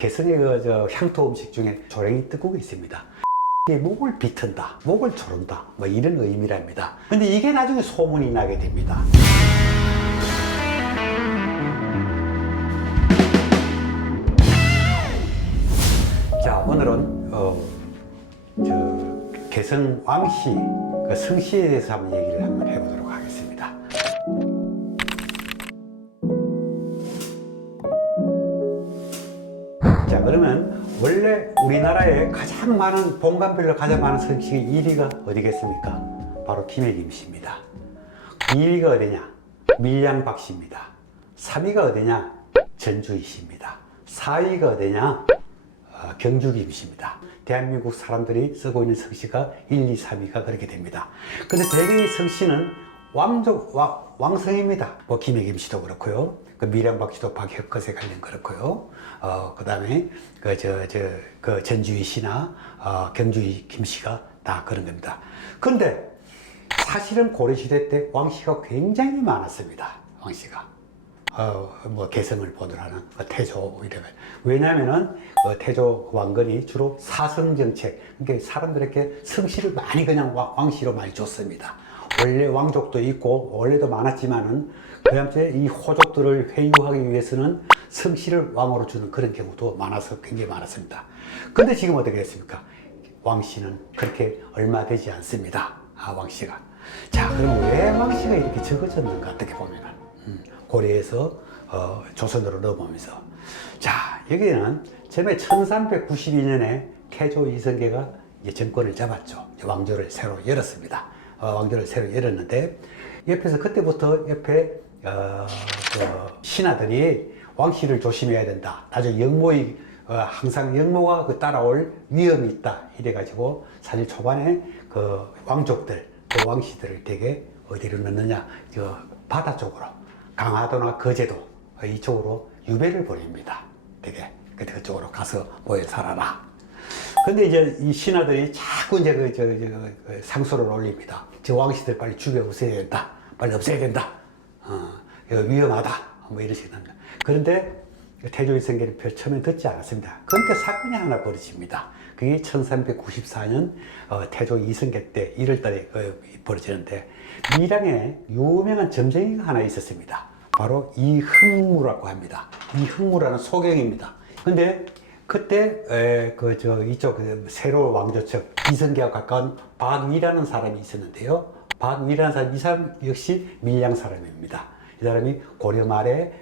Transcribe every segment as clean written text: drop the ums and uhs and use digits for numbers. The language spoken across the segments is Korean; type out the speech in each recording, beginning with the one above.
개성의 향토 음식 중에 조랭이 떡국이 있습니다. 이게 목을 비튼다, 목을 조른다, 뭐 이런 의미랍니다. 근데 이게 나중에 소문이 나게 됩니다. 자, 오늘은 개성 왕씨, 그 성씨에 대해서 한번 얘기를 한번 해보도록 하겠습니다. 자, 그러면 원래 우리나라에 가장 많은 본관별로 가장 많은 성씨가 1위가 어디겠습니까? 바로 김해김씨입니다. 2위가 어디냐? 밀양박씨입니다. 3위가 어디냐? 전주이씨입니다. 4위가 어디냐? 경주김씨입니다. 대한민국 사람들이 쓰고 있는 성씨가 1, 2, 3위가 그렇게 됩니다. 근데 대개의 성씨는 왕성입니다. 뭐 김해김씨도 그렇고요. 그 밀양박씨도 박혁것에 관련 그렇고요. 그 다음에 전주희 씨나 경주희 김씨가 다 그런 겁니다. 근데 사실은 고려시대 때 왕씨가 굉장히 많았습니다. 왕씨가. 뭐 개성을 보느라는 태조 이래. 왜냐면은 태조 왕건이 주로 사성정책, 그러니까 사람들에게 성씨를 많이 그냥 왕씨로 많이 줬습니다. 원래 왕족도 있고 원래도 많았지만은 그다음에 이 호족들을 회유하기 위해서는 성씨를 왕으로 주는 그런 경우도 많아서 굉장히 많았습니다. 근데 지금 어떻게 됐습니까? 왕씨는 그렇게 얼마 되지 않습니다. 왕씨가. 자, 그럼 왜 왕씨가 이렇게 적어졌는가? 어떻게 보면은 고려에서 조선으로 넘어오면서, 자, 여기는 처음에 1392년에 태조 이성계가 이제 정권을 잡았죠. 왕조를 새로 열었습니다. 왕조를 새로 열었는데 옆에서 그때부터 옆에 신하들이 왕씨를 조심해야 된다. 나중에 영모의 항상 영모가 따라올 위험이 있다. 이래가지고 사실 초반에 그 왕족들, 그 왕씨들을 되게 어디로 넣느냐? 바다 쪽으로, 강화도나 거제도 이쪽으로 유배를 보냅니다. 되게 그쪽으로 가서 모여 살아라. 근데 이제 이 신하들이 자꾸 이제 상소를 올립니다. 저 왕씨들 빨리 죽여 없애야 된다. 빨리 없애야 된다. 위험하다. 뭐 이러시긴 합니다. 그런데 태조 이성계는 처음에 듣지 않았습니다. 그런데 사건이 하나 벌어집니다. 그게 1394년 태조 이성계 때 1월달에 벌어지는데 밀양에 유명한 점쟁이가 하나 있었습니다. 바로 이흥무라고 합니다. 이흥무라는 소경입니다. 근데 그때 이쪽 세로 왕조 측 이성계와 가까운 박위라는 사람이 있었는데요. 박위라는 사람, 이 사람 역시 밀양 사람입니다. 이 사람이 고려 말에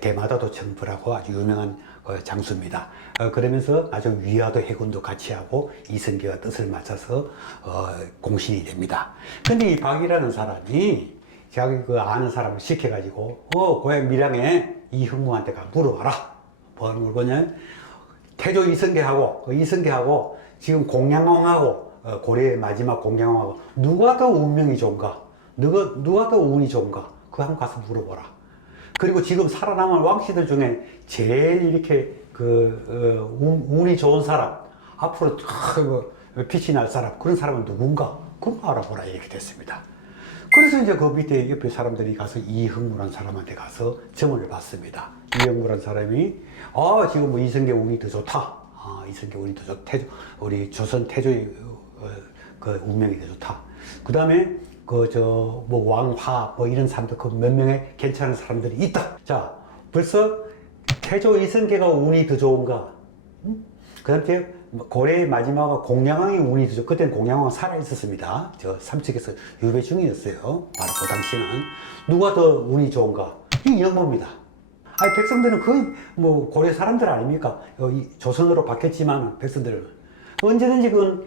대마도도 정벌하고 아주 유명한 장수입니다. 그러면서 아주 위화도 해군도 같이 하고 이성계와 뜻을 맞춰서 공신이 됩니다. 근데 이 박이라는 사람이 자기 아는 사람을 시켜가지고 고향 밀양에 이흥무한테 가 물어봐라. 뭐 물어보냐? 태조 이성계하고 지금 공양왕하고 고려의 마지막 공양왕하고 누가 더 운명이 좋은가? 누가 더 운이 좋은가? 그거 한번 가서 물어보라. 그리고 지금 살아남은 왕씨들 중에 제일 이렇게 운이 좋은 사람, 앞으로 빛이 날 사람, 그런 사람은 누군가? 그거 알아보라. 이렇게 됐습니다. 그래서 이제 그 밑에 옆에 사람들이 가서 이흥무라는 사람한테 가서 점을 받습니다. 이흥무라는 사람이 지금 뭐 이성계 운이 더 좋다. 이성계 운이 더 좋다. 우리 조선 태조의 운명이 더 좋다. 그 다음에 왕화 이런 사람들 몇 명의 괜찮은 사람들이 있다. 자, 벌써 태조 이성계가 운이 더 좋은가? 그 다음에 고려의 마지막 공양왕이 운이 더 좋고, 그때는 공양왕 살아 있었습니다. 삼척에서 유배 중이었어요. 바로 그 당시는. 누가 더 운이 좋은가? 이 영모입니다. 백성들은 거의 뭐 고려 사람들 아닙니까? 조선으로 바뀌었지만 백성들은 언제든지 그건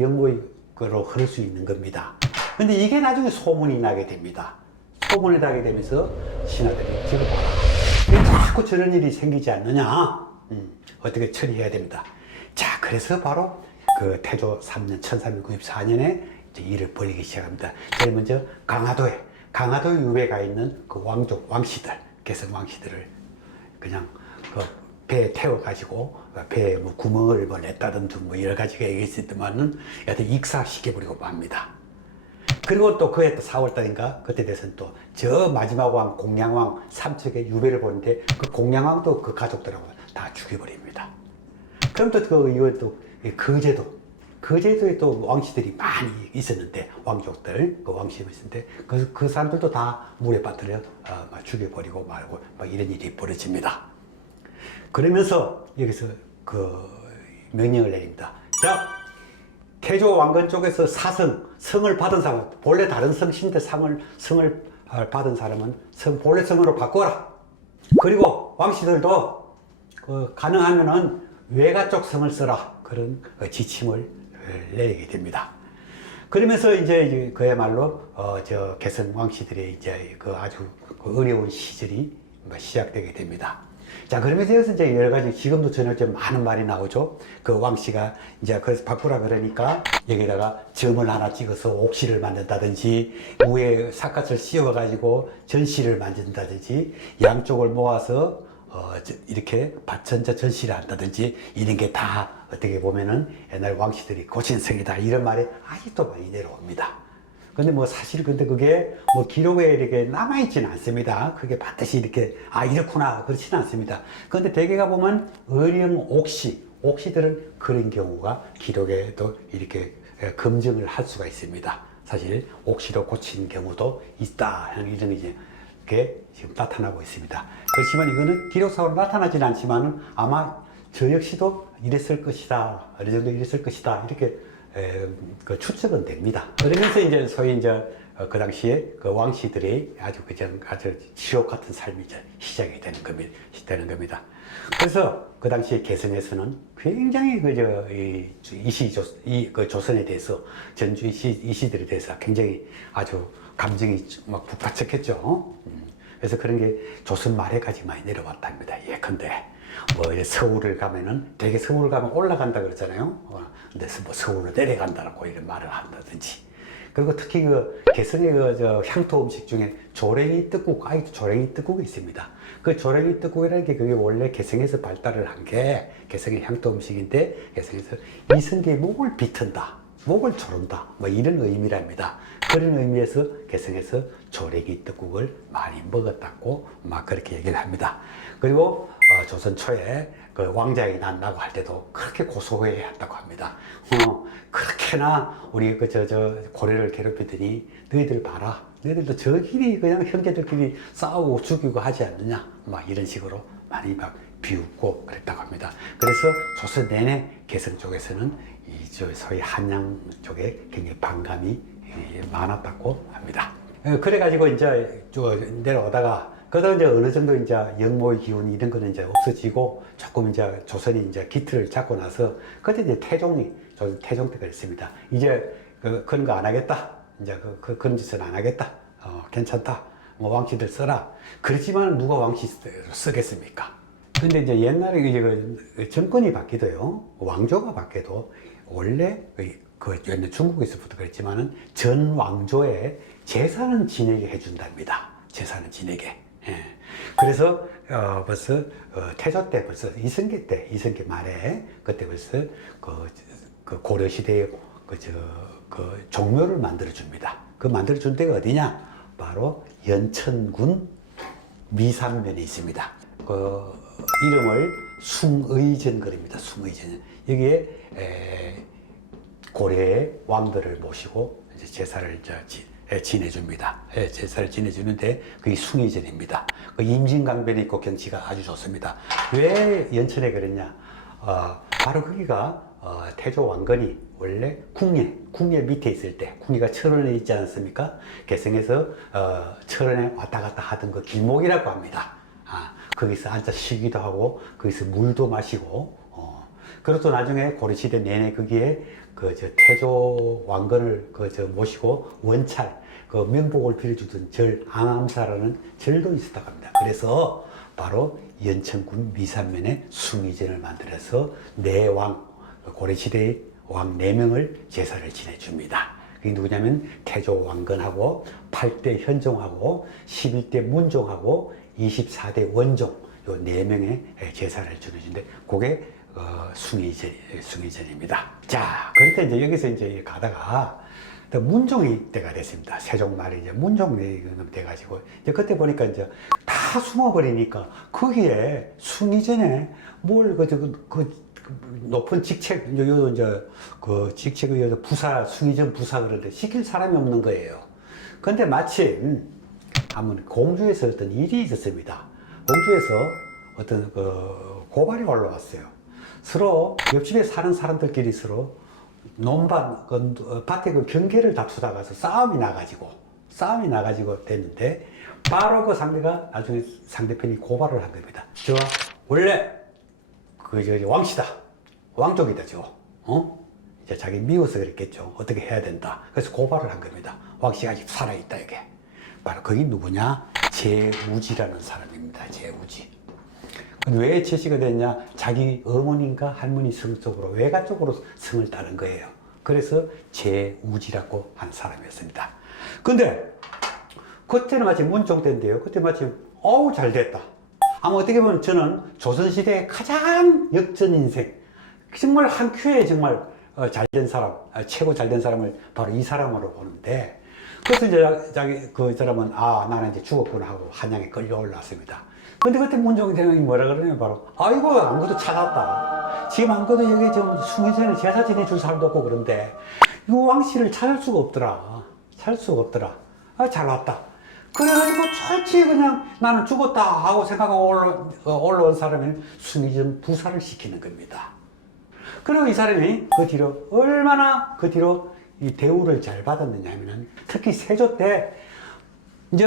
영모의 거로 흐를 수 있는 겁니다. 근데 이게 나중에 소문이 나게 됩니다. 소문이 나게 되면서 신하들이 지금 봐라. 왜 자꾸 저런 일이 생기지 않느냐? 어떻게 처리해야 됩니다. 자, 그래서 바로 그 태조 3년 1394년에 이제 일을 벌이기 시작합니다. 제일 먼저 강화도 유배에 가 있는 그 왕씨들, 개성 왕씨들을 그냥 배에 태워가지고 배에 뭐 구멍을 냈다든지 뭐 여러 가지가 얘기했지만은 여하튼 익사시켜버리고 맙니다. 그리고 또 그해 또 4월달인가 그때 돼서는 또 저 마지막 왕 공양왕 삼척에 유배를 보는데 그 공양왕도 그 가족들하고 다 죽여버립니다. 그럼 또 이것도 거제도에 또 왕씨들이 많이 있었는데, 왕족들, 그 왕씨들이 있었는데, 그 사람들도 다 물에 빠뜨려 막 죽여버리고 말고 막 이런 일이 벌어집니다. 그러면서 여기서 그 명령을 내립니다. 자, 태조 왕건 쪽에서 성을 받은 사람, 본래 다른 성씨인데 성을 받은 사람은 본래 성으로 바꿔라. 그리고 왕씨들도 가능하면은 외가 쪽 성을 써라. 그런 지침을 내리게 됩니다. 그러면서 이제 그야말로 저 개성 왕씨들의 이제 그 아주 어려운 시절이 시작되게 됩니다. 자, 그러면서 여기서 이제 여러 가지, 지금도 전혀 좀 많은 말이 나오죠. 그 왕씨가 이제 그래서 바꾸라 그러니까 여기다가 점을 하나 찍어서 옥시를 만든다든지, 위에 삿갓을 씌워가지고 전시를 만든다든지, 양쪽을 모아서 이렇게 받천자 전시를 한다든지, 이런 게 다 어떻게 보면은 옛날 왕씨들이 고친성이다, 이런 말이 아직도 많이 내려옵니다. 근데 뭐 사실 근데 그게 뭐 기록에 이렇게 남아있지는 않습니다. 그게 반드시 이렇게 이렇구나 그렇지는 않습니다. 근데 대개가 보면 어령 옥시들은 그런 경우가 기록에도 이렇게 검증을 할 수가 있습니다. 사실 옥시로 고친 경우도 있다, 이런 이제 게 지금 나타나고 있습니다. 그렇지만 이거는 기록상으로 나타나지는 않지만은 아마 저 역시도 이랬을 것이다, 어느 정도 이랬을 것이다, 이렇게 그 추측은 됩니다. 그러면서 이제 소위 이제 그 당시에 그 왕씨들이 아주 지옥 같은 삶이 이제 시작이 되는 겁니다. 그래서 그 당시에 개성에서는 굉장히 그 조선에 대해서, 전주 이시들에 대해서 굉장히 아주 감정이 막 북받쳤겠죠. 그래서 그런 게 조선 말에까지 많이 내려왔답니다. 예컨대 뭐 서울을 가면은, 되게 서울을 가면 올라간다 그러잖아요. 근데 뭐 서울로 내려간다라고 이런 말을 한다든지. 그리고 특히 그 개성의 향토 음식 중에 조랭이 떡국, 아직도 조랭이 떡국이 있습니다. 그 조랭이 떡국이라는 게 그게 원래 개성에서 발달을 한 게 개성의 향토 음식인데, 개성에서 이성계의 목을 비튼다, 목을 조른다, 뭐 이런 의미랍니다. 그런 의미에서 개성에서 조랭이 떡국을 많이 먹었다고 막 그렇게 얘기를 합니다. 그리고 조선 초에 그 왕자이 난다고 할 때도 그렇게 고소해 한다고 합니다. 그렇게나 우리 고려를 괴롭히더니 너희들 봐라, 너희들도 저끼리 그냥 형제들끼리 싸우고 죽이고 하지 않느냐, 막 이런 식으로 많이 막 비웃고 그랬다고 합니다. 그래서 조선 내내 개성 쪽에서는 소위 한양 쪽에 굉장히 반감이 많았다고 합니다. 그래가지고 이제 내려오다가, 그러다 이제 어느 정도 이제 영모의 기운 이런 거는 이제 없어지고, 조금 이제 조선이 이제 기틀을 잡고 나서, 그때 이제 태종 때 그랬습니다. 이제 그런 거 안 하겠다. 이제 그런 짓은 안 하겠다. 괜찮다. 뭐 왕씨들 써라. 그렇지만 누가 왕씨 쓰겠습니까? 근데 이제 옛날에 이제 정권이 바뀌도요, 왕조가 바뀌어도 원래 옛날 중국에서부터 그랬지만은 전 왕조의 재산은 지내게 해준답니다. 재산은 지내게. 예. 그래서 벌써 태조 때, 벌써 이성계 말에, 그때 벌써 그 고려 시대에 그 종묘를 만들어 줍니다. 그 만들어 준 데가 어디냐? 바로 연천군 미산면에 있습니다. 그 이름을 숭의전 그럽니다. 숭의전. 여기에 고려의 왕들을 모시고 이제 제사를 지내줍니다. 제사를 지내주는데 그게 숭의전입니다. 그 임진강변에 있고 경치가 아주 좋습니다. 왜 연천에 그랬냐? 바로 거기가 태조 왕건이 원래 궁예 밑에 있을 때, 궁예가 철원에 있지 않습니까? 개성에서 철원에 왔다 갔다 하던 그 길목이라고 합니다. 거기서 앉아 쉬기도 하고, 거기서 물도 마시고, 그리고 나중에 고려시대 내내 거기에 태조 왕건을 모시고 원찰, 명복을 빌어주던 절, 앙암사라는 절도 있었다고 합니다. 그래서 바로 연천군 미산면에 숭의전을 만들어서 고려시대의 왕 4명을 제사를 지내줍니다. 그게 누구냐면 태조 왕건하고 8대 현종하고 11대 문종하고 24대 원종, 요 4명의 제사를 지내주는데, 그게 숭의전입니다. 자, 그런데 이제 여기서 이제 가다가 문종이 때가 됐습니다. 세종 말에 이제 문종이 돼가지고 이제 그때 보니까 이제 다 숨어버리니까 거기에 숨기 전에 뭘 높은 직책 요 이제 그 직책의 부사 숭의전 부사 그런데 시킬 사람이 없는 거예요. 근데 마침 한번 공주에서 어떤 일이 있었습니다. 공주에서 어떤 그 고발이 올라왔어요. 서로 옆집에 사는 사람들끼리 서로 논밭 밭에 그 경계를 다투다가서 싸움이 나가지고 됐는데 바로 그 상대가 나중에 상대편이 고발을 한 겁니다. 저 원래 왕씨다, 왕족이다, 이제 자기 미워서 그랬겠죠. 어떻게 해야 된다. 그래서 고발을 한 겁니다. 왕씨가 아직 살아있다, 이게. 바로 그게 누구냐? 제우지라는 사람입니다. 제우지. 왜 제시가 됐냐? 자기 어머니인가 할머니 성 쪽으로, 외가 쪽으로 성을 따른 거예요. 그래서 제우지라고 한 사람이었습니다. 근데 그때는 마침 문종 때인데요. 그때 마침 어우 잘 됐다. 아마 어떻게 보면 저는 조선시대의 가장 역전 인생, 정말 한 큐에 정말 잘된 사람, 최고 잘된 사람을 바로 이 사람으로 보는데, 그래서 이제 그 사람은 나는 이제 죽었구나 하고 한양에 끌려 올랐습니다. 근데 그때 문종 대왕이 뭐라 그러냐면 바로 아이고 아무것도 찾았다. 지금 아무것도 여기 좀 숭의전에 제사 지내줄 사람도 없고 그런데 이 왕씨를 찾을 수가 없더라. 잘 왔다. 그래가지고 솔직히 그냥 나는 죽었다 하고 생각하고 올라온 사람은 숭의전 부사를 시키는 겁니다. 그리고 이 사람이 그 뒤로 얼마나 그 뒤로 이 대우를 잘 받았느냐 하면은 특히 세조 때 이제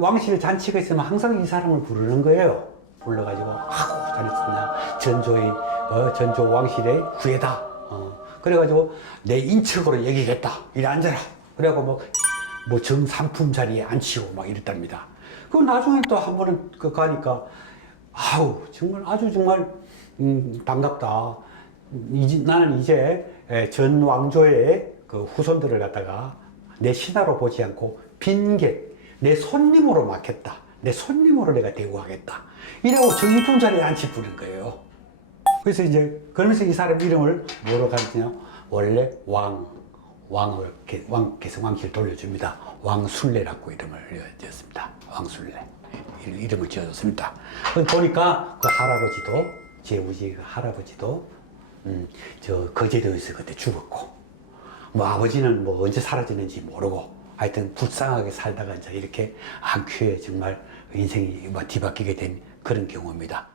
왕실 잔치가 있으면 항상 이 사람을 부르는 거예요. 불러가지고 아고 잘했었냐, 전조 왕실의 후예다. 그래가지고 내 인척으로 여기겠다. 이리 앉아라. 그래가지고 뭐 정삼품 자리에 앉히고 막 이랬답니다. 그 나중에 또 한 번은 가니까 정말 아주 정말 반갑다. 나는 이제 전 왕조의 그 후손들을 갖다가 내 신하로 보지 않고 빈객, 내 손님으로 맡겠다. 내 손님으로 내가 대우하겠다. 이라고 정품 자리에 앉히 부른 거예요. 그래서 이제 그러면서 이 사람 이름을 뭐로 가르치냐? 원래 왕께서 왕실 돌려줍니다. 왕술래라고 이름을 지었습니다. 왕술래. 이름을 지어줬습니다. 보니까 그 할아버지도, 제우지 할아버지도, 거제도에서 그때 죽었고, 아버지는 언제 사라지는지 모르고, 하여튼 불쌍하게 살다가 이제 이렇게 한 큐에 정말 인생이 뒤바뀌게 된 그런 경우입니다.